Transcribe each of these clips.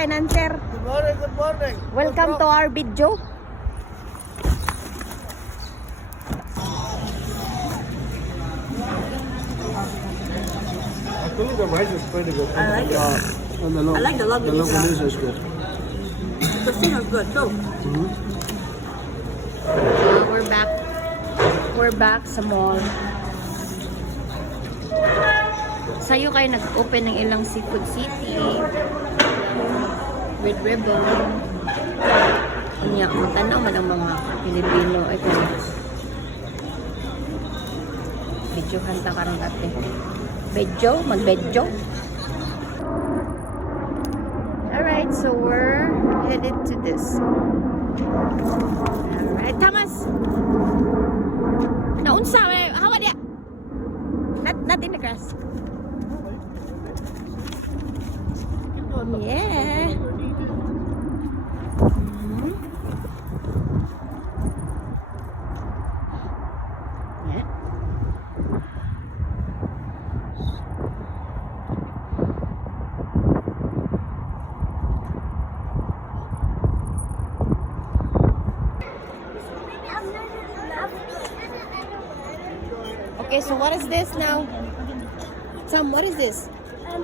Financer. Good morning, good morning. Welcome to our video. Actually, the rice is pretty good. I like it. Uh, and the lo- I like the The longanisa. longanisa is good. The thing is good too. Mhm. Uh, we're back. We're back sa mall. Sa'yo kayo nag-open ng ilang seafood city. With ribbon. Unya, matanaw man ang mga Pilipino. Ito. Medyo kanta ka rin ate. Bedjo? Mag-bedjo? Alright, so we're headed to this. Alright, Thomas! Naunsa, eh, hawa dia! Not, not in the grass. Yeah. So what is this now? Tom, what is this? Um,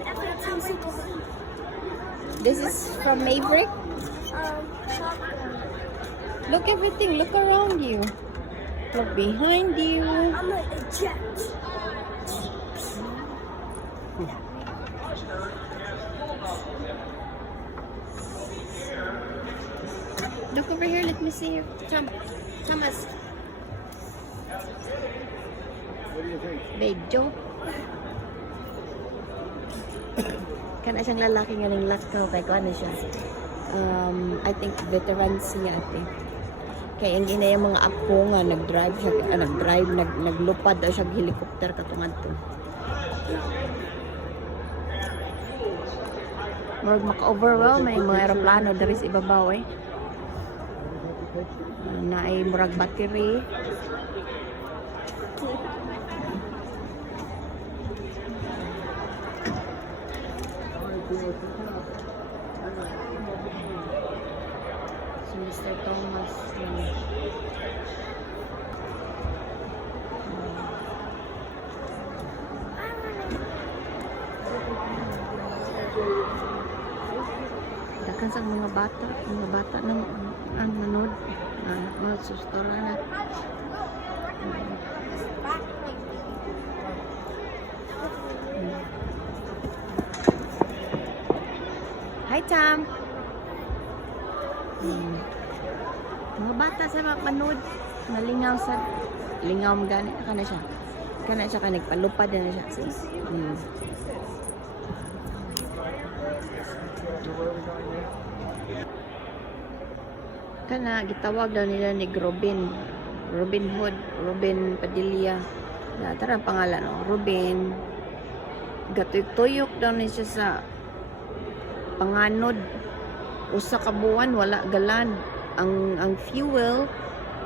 This is from Maverick. Um. Look everything. Look around you. Look behind you. I'm gonna eject. Look over here. Let me see you. Tom, Thomas. Bedjo. Kana siyang lalaki nga ng lakaw kay ko ano siya. Um, I think veteran siya ate. Kaya ang ina yung mga apo nga nag-drive ah, nag-drive, nag naglupad daw siya helicopter katungad to. Murag maka-overwhelm may mga aeroplano diri sa ibabaw eh. Uh, naay murag battery. Si Mr. Thomas. yun. Dakan sa mga bata, mga bata nang ang nanood. Ah, mga sustora na. Tam. Hmm. Mga bata sa mga panood. Malingaw sa... Lingaw mo gani. Kana siya. Kana siya ka nagpalupad na siya. Hmm. Kana, gitawag daw nila ni Robin. Robin Hood. Robin Padilla. Tara ang pangalan, no? Robin. Gatuyok-tuyok daw ni siya sa panganod. Usa ka buwan wala galan. Ang ang fuel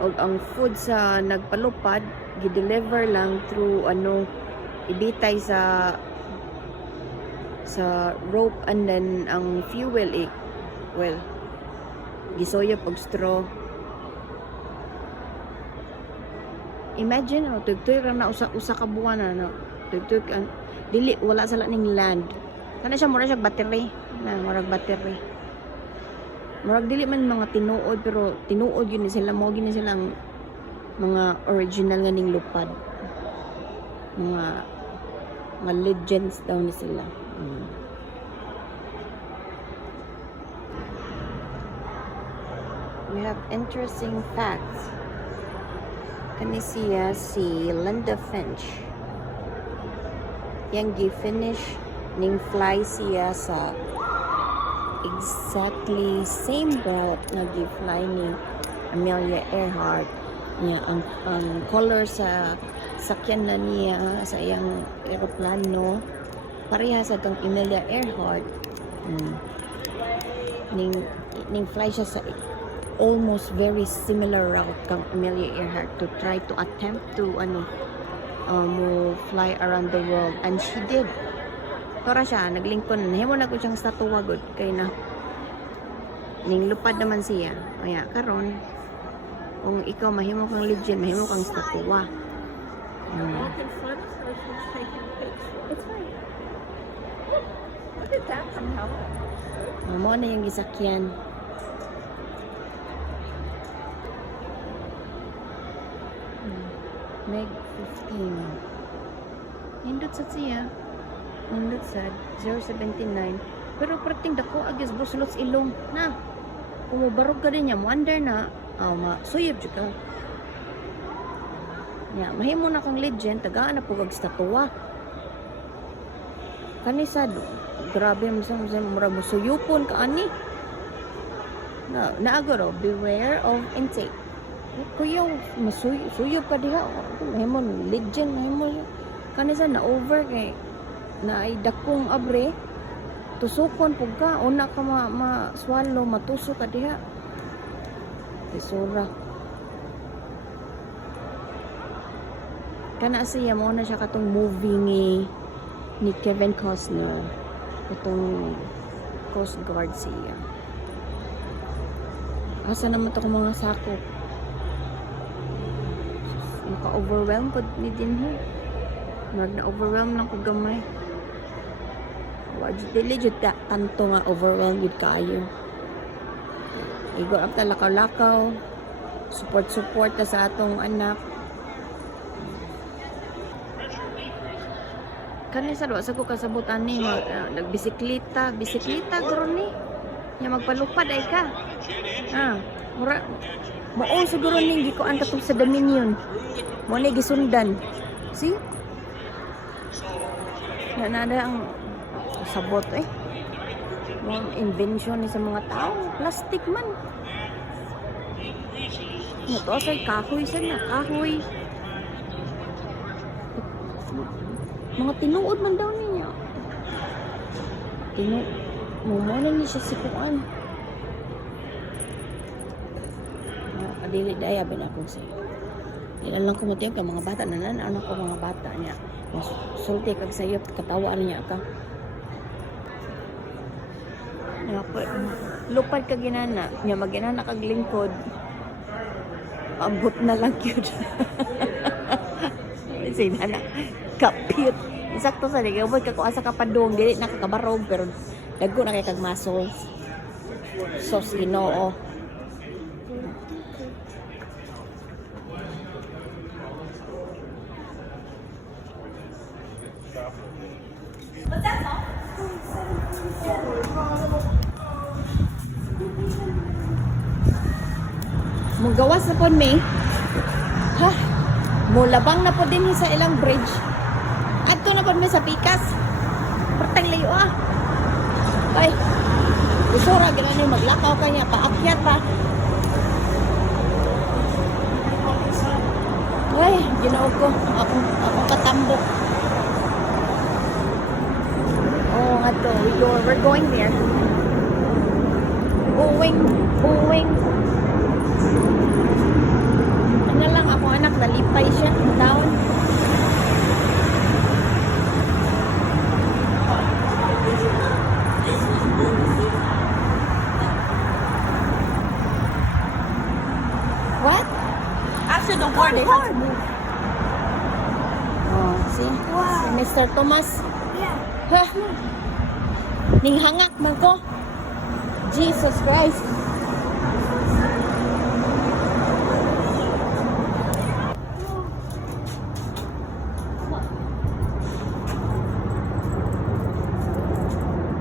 o ang food sa nagpalupad gi-deliver lang through ano ibitay sa sa rope and then ang fuel eh, well gisoya pag straw. Imagine ano tugtuyok ra na usa usa ka buwan na no tugtuyok ang dili wala sala ning land. Kana siya mura siya battery na murag battery. Murag dili man mga tinuod pero tinuod yun sila. Mo gini silang mga original nga ning lupad. Mga mga legends daw ni sila. Mm. we have interesting facts. Kani siya si Linda Finch. Yang gi-finish ning fly siya sa exactly same route na gi-fly ni Amelia Earhart. Niya ang, ang color sa sakyan na niya sa iyang eroplano pareha sa kang Amelia Earhart. Mm. ning ning fly siya sa almost very similar route kang Amelia Earhart to try to attempt to ano mo fly around the world. And she did Tora siya, naglingkon. Nahimo na ko siyang statua good. Kay na. Ning lupad naman siya. Kaya, karon kung ikaw mahimo kang legend, mahimo kang statua. Hmm. Walk in front so she's taking a picture. It's fine. Look at that somehow. Oh, mo na yung gisakyan. Hmm. Meg 15. Nindot sa siya. Nindot sa 079. Pero prating dako agis buslots ilong na. Umubarog ka din niya, wonder na, ah, ma, suyib jud ka. Ya, mahimo na kong legend, tagaan na pugag statua. Kanisa, grabe mo sa mura mo suyupon ka ani. Na, naagoro, beware of intake. Eh, Kuya, masuy, suyop ka diha. Mahimo, legend, mahimo. Kanisa, na over kay, na ay dakong abre, tusukon pug ka, una ka ma, ma swallow, matuso ka diha. Isura. Kana siya mo na siya katong movie ni ni Kevin Costner. Itong Coast Guard siya. Asa naman to mga sakop? Naka-overwhelm ko ni din ho. Nag na-overwhelm lang ko gamay. Wajud dili jud ta tanto nga overwhelmed jud kaayo. Igo up ta lakaw-lakaw. Support-support ta sa atong anak. Kani sa sa ko kasabot ani mag, ah, nagbisikleta, bisikleta guro ni. Nya magpalupad ay ka. Ah, mura Mao siguro ni gi ko an katong sa Dominion. Mo ni gisundan. See? Na nada ang sabot eh. Mga invention ni sa mga tao, plastic man. Ito sa kahoy sa na, kahoy. Mga tinuod man daw niya. Tinu Mumuna ni siya si Kuan. Mga kadili daya ba na akong siya. Ilan lang kumatiyag ka mga bata nanan ano ko mga bata niya. Sulti kag sayop katawa niya ka. Nga po, lupad ka ginana, niya maginana kag lingkod. Abot na lang yun. Sige na, kapit. Isakto sa ligawad ka kung asa ka padung, dili nakakabarog, pero dago na kay kag muscles. Sos ginoo. Mugawas na po me. Ha? Mulabang na po din sa ilang bridge. Adto na po me sa pikas. Pertang layo ah. Ay. Usura gina ni maglakaw kanya paakyat pa. Ay, ginoo ko. Akong akong katambok. Oh. We go, we're going there. Going, going. Ano lang ako anak, nalipay siya. Down. What? After the war, they had to move. Oh, see? Wow. Si Mr. Thomas. Yeah. Ha? Ning hangak man ko. Jesus Christ.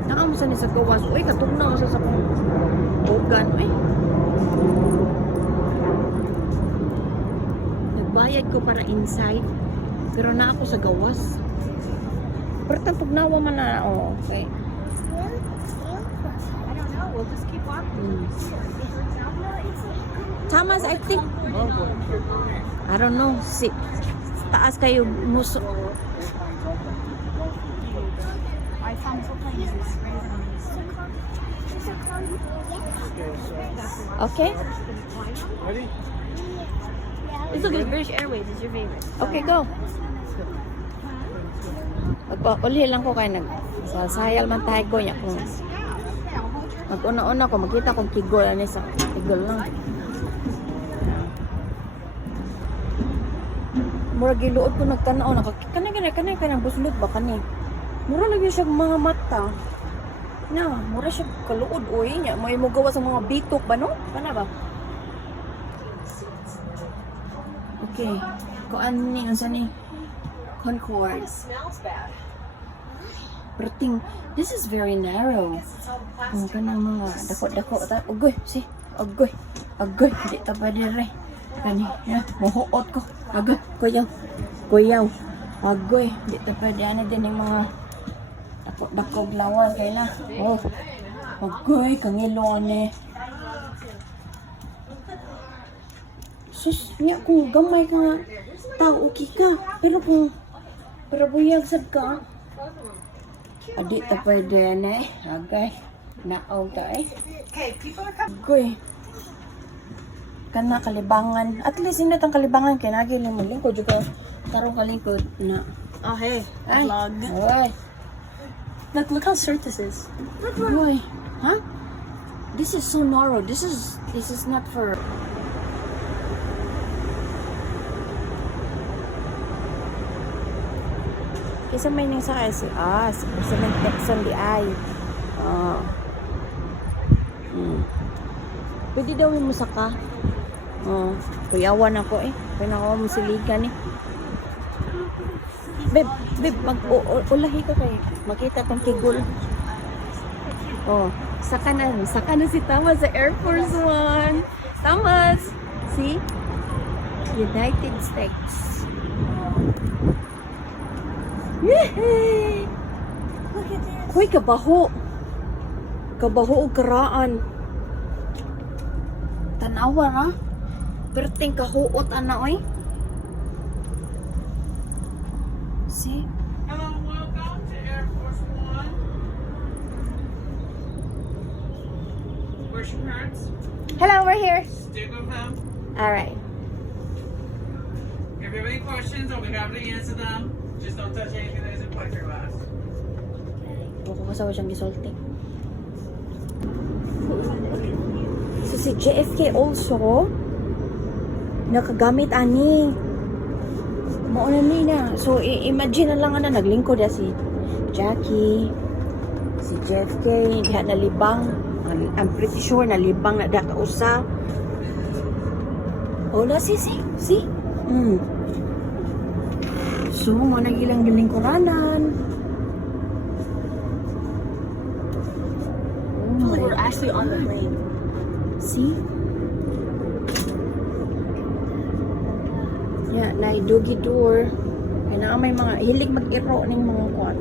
Naam sa ni sa gawas. Uy, katugnaw sa sa kong organ. Uy. Nagbayad ko para inside. Pero na ako sa gawas. Pero tagnawa man na. Oh, okay. I don't know. We'll just keep walking. Hmm. Thomas, I think, I don't know, si, taas kayo muso. I found so. Okay? Ready? It's okay. British Airways is your favorite. Okay, go. Magpa-uli lang ko kay nag sasayal man tayo ko niya kung mag-una-una ko makita kong kigol ani sa kigol lang. Mura giluod ko nagtanaw na kanay kanay kanay kanay buslot ba kani. Mura lagi siya mga mata. Na, mura siya kaluod oy nya may mo gawa sa mga bitok ba no? Kana ba? Okay. Kuan ni unsa ni? Concord. smells bad. Pero this is very narrow. Ang kanang mga dako-dako ta. Ugoy, si. Ugoy. Ugoy. Di ta pa dire. Kani, ya, mahuot ko. Agoy, kuyaw. Kuyaw. Agoy, di ta pa di ana din yung mga dako-dako lawan kay na. Oh. Agoy, kangilo ni. Sus, niya kung gamay ka nga tao, okay ka. Pero kung pero buyag sad ka, Adi ta pwede na eh. Agay. Naaw ta eh. Okay, people are coming. Goy. Kana kalibangan. At least hindi tang kalibangan kay nagi mo lingkod juga tarong kalingkod na. Oh, hey. Ay. Vlog. Oy. Look, look how short this is. Oy. Huh? This is so narrow. This is this is not for Kisa may nang sa ah, sa nag-texan di ay. Ah. Hmm. Pwede daw yung musaka. Oh, kuyawan ako eh. Kaya ako musiligan eh. Beb, beb, mag u- u- ulahi ka kay makita tong kigul. Oh, saka na, saka na si Thomas sa Air Force One. Thomas, see? United States. Yehey! Look at this. Hoy, kabaho. Kabaho o karaan. Tanawa na. Perting kahuot ana oy. See? Hello, welcome to Air Force One. Where's your parents? Hello, we're here. Stick with them. All right. If you have any questions, I'll be happy to answer them. Just don't touch anything that isn't plexiglass. Huwag ko sa siyang gisulti. So si JFK also nakagamit ani. Mauna ni na. So imagine na lang na naglingkod ya si Jackie, si JFK, diha na libang. I'm, pretty sure na libang na da kausa. Oh, na si si si. Mm. So, mo nagilang gilingkuranan. Oh Look, my we're actually on the plane. See? Yeah, na idugi door. Kaya na may mga hilig mag-iro ning mga kwan.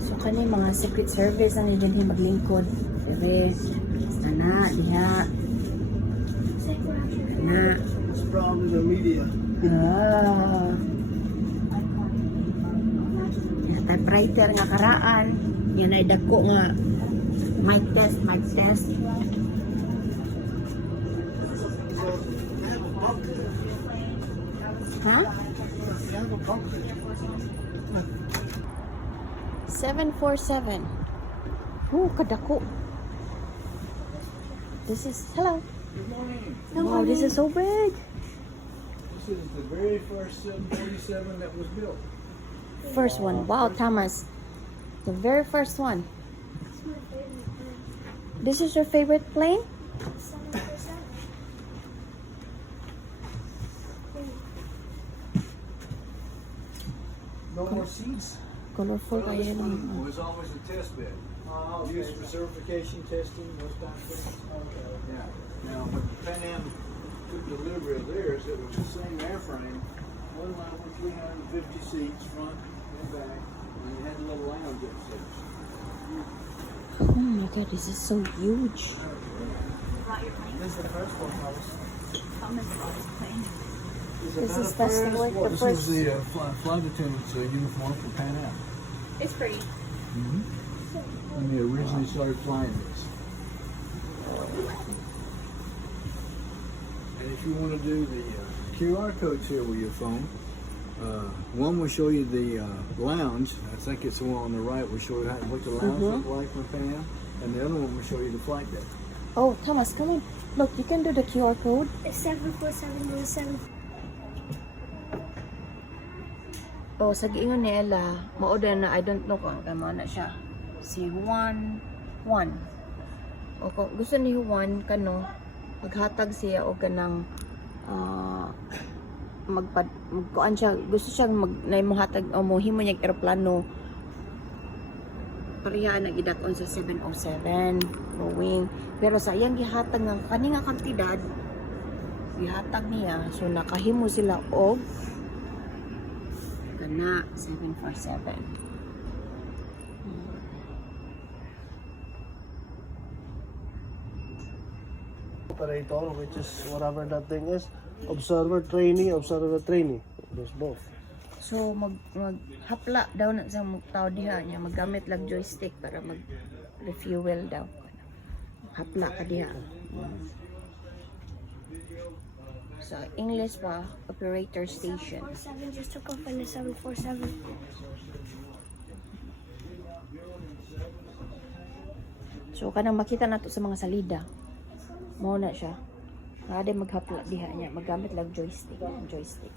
So kani mga secret service ang nila din maglingkod. Bebe, ana, diha. Ana. What's with the media? Ah. Typewriter nga karaan. Yan ay dako nga. Mic test, mic test. Huh? 747. Oh, kadako. This is, hello. Good morning. Wow, this is so big. This is the very first 747 that was built. First one. Wow, Thomas. The very first one. This is your favorite plane? No more seats? Colorful Well, this one was always a test bed. Oh, Used for certification testing, those kind of things. Okay. Yeah. Now, when Pan Am took delivery of theirs, it was the same airframe, one line with 350 seats, front and back, and you had a little lounge upstairs. Oh my god, this is so huge. This is the first one, I was. Thomas plane. This is that's the, like the This first. is the uh, flight, flight attendant's uh, uniform for Pan Am. It's pretty. Mm-hmm. When they originally started flying this. And if you want to do the uh, QR codes here with your phone, uh, one will show you the uh, lounge. I think it's the one on the right will show you how, what the lounge Mhm. looked like for Pan, and the other one will show you the flight deck. Oh, Thomas, come on. Look, you can do the QR code. It's 747 Oh, sa giingon ni Ella, maoda na I don't know kung kamo na siya. Si Juan Juan. O kung gusto ni Juan kano maghatag siya o kanang ah magpad magkuan siya gusto siyang mag na mohatag o mohimo niyang eroplano. Pareha na gidakon sa 707 Boeing pero sa iyang gihatag ng kani nga kantidad gihatag niya so nakahimo sila og kana 747 operator, which is whatever that thing is. Observer trainee, observer trainee. There's both. So mag maghapla daw na sa tao diha niya maggamit lang joystick para mag refuel daw. Hapla ka diha. Mm. Sa English pa, operator station. 7 just took off in the 747. So kanang makita nato sa mga salida. Na siya. Kada maghapla diha niya, maggamit lang joystick, joystick.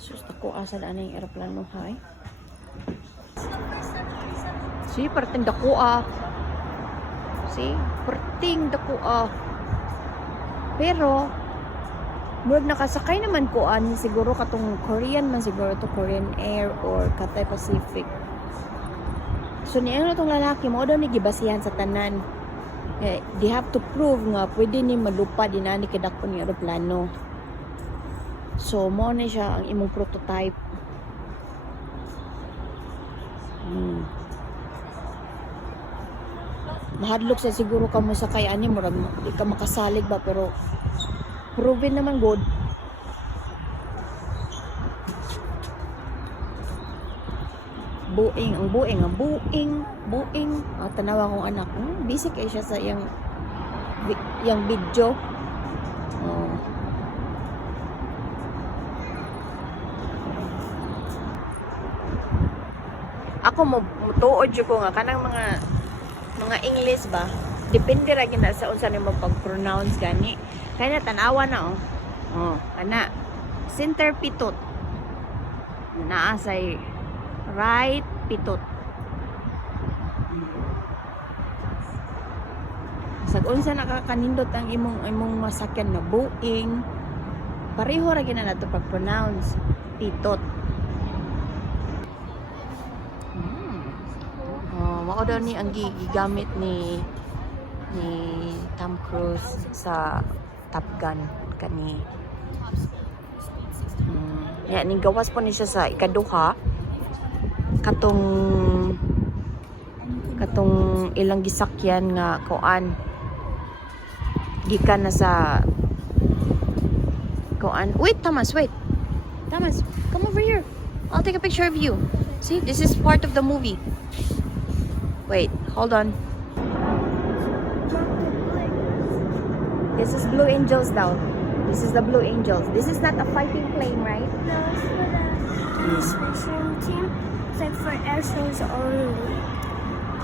Sus, ako asa na yung aeroplano hay. Dako ah. Si, perting dako ah. Pero, murag nakasakay naman ko ani siguro katong Korean man siguro to Korean Air or Cathay Pacific. So niya na tong lalaki mo daw ni gibasihan sa tanan. Eh, they have to prove nga pwede ni malupad din ani kadako ni eroplano. So mo na siya ang imong prototype. Hmm. Mahadlok sa siguro ka mo sa kay ani murag ka makasalig ba pero proven naman good. Buing ang buing ang buing buing. Ah, tanawa kong anak. Hmm, busy kay siya sa yang vi- yang video. Oh. ako mo jud ko nga kanang mga mga English ba? Depende ra gina sa unsa nimo pag-pronounce gani. Kaya tanawa na oh. Oh kana center pitot naa say right pitot Sag unsa nakakanindot ang imong imong masakyan na buing pareho ra gina nato pag pronounce pitot hmm. oh, mao daw ni ang gi- gigamit ni ni Tom Cruise sa Top Gun kani Hmm. Ya, ning gawas po ni siya sa ikaduha katong katong ilang gisakyan nga kuan. Gikan na sa kuan. Wait Thomas wait. Thomas come over here. I'll take a picture of you. See this is part of the movie. Wait hold on. This is Blue Angels now this is the Blue Angels. This is not a fighting plane right? No, it's for the team. It's like for air shows only.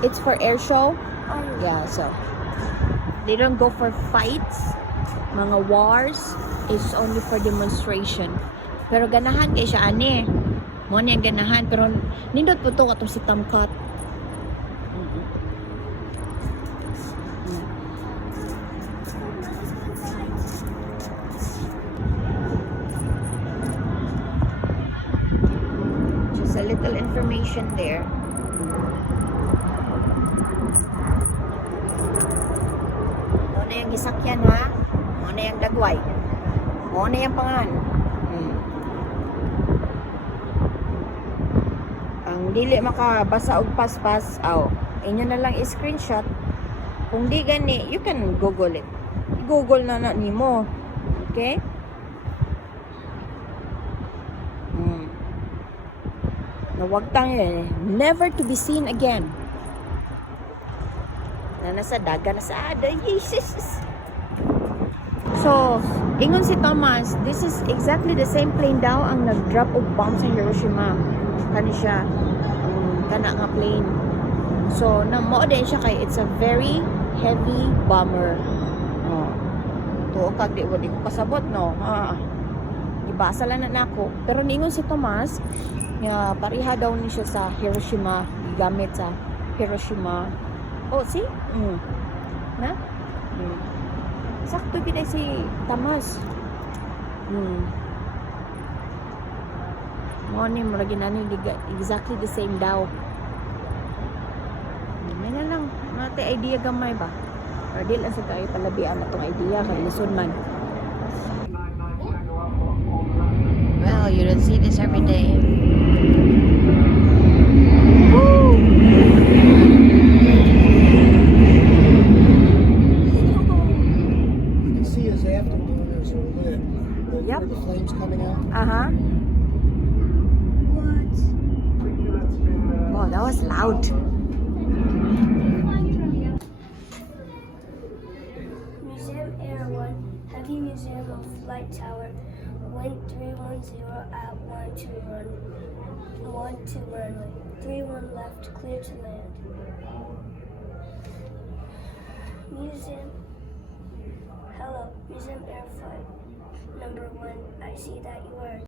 it's for air show Only. Yeah, so they don't go for fights, mga wars. It's only for demonstration. Pero ganahan kay siya ani. Mo niya ganahan pero nindot po to katong si Tamkat. Information there. Mo na yung gisakyan ha. Mo na yung dagway. Mo yung pangan. Hmm. Ang dili makabasa og paspas, aw, inyo na lang i-screenshot. Kung di gani, you can google it. Google na na nimo. Okay? Na Nawagtang yun eh. Never to be seen again. Na nasa daga na sa ada. Jesus! So, ingon si Thomas, this is exactly the same plane daw ang nag-drop of bombs sa Hiroshima. Kani siya, um, kana nga plane. So, na mo din siya kay it's a very heavy bomber. Oh. Tuo kag di ko kasabot no. Ha. Ibasa lang na nako. Pero ningon si Thomas, nga pareha daw ni siya sa Hiroshima, gamit sa Hiroshima. Oh, see? Mm. Na? Mm. Sakto gid si Thomas. Mm. Mo ni mura exactly the same daw. May na lang, mate idea gamay ba? Or di lang sa kayo palabian na tong idea kay lison man. Well, you don't see this every day. 310 at 1 to run. 1 to runway. 31 left, clear to land. Museum. Hello, Museum Air Flight. Number 1, I see that you are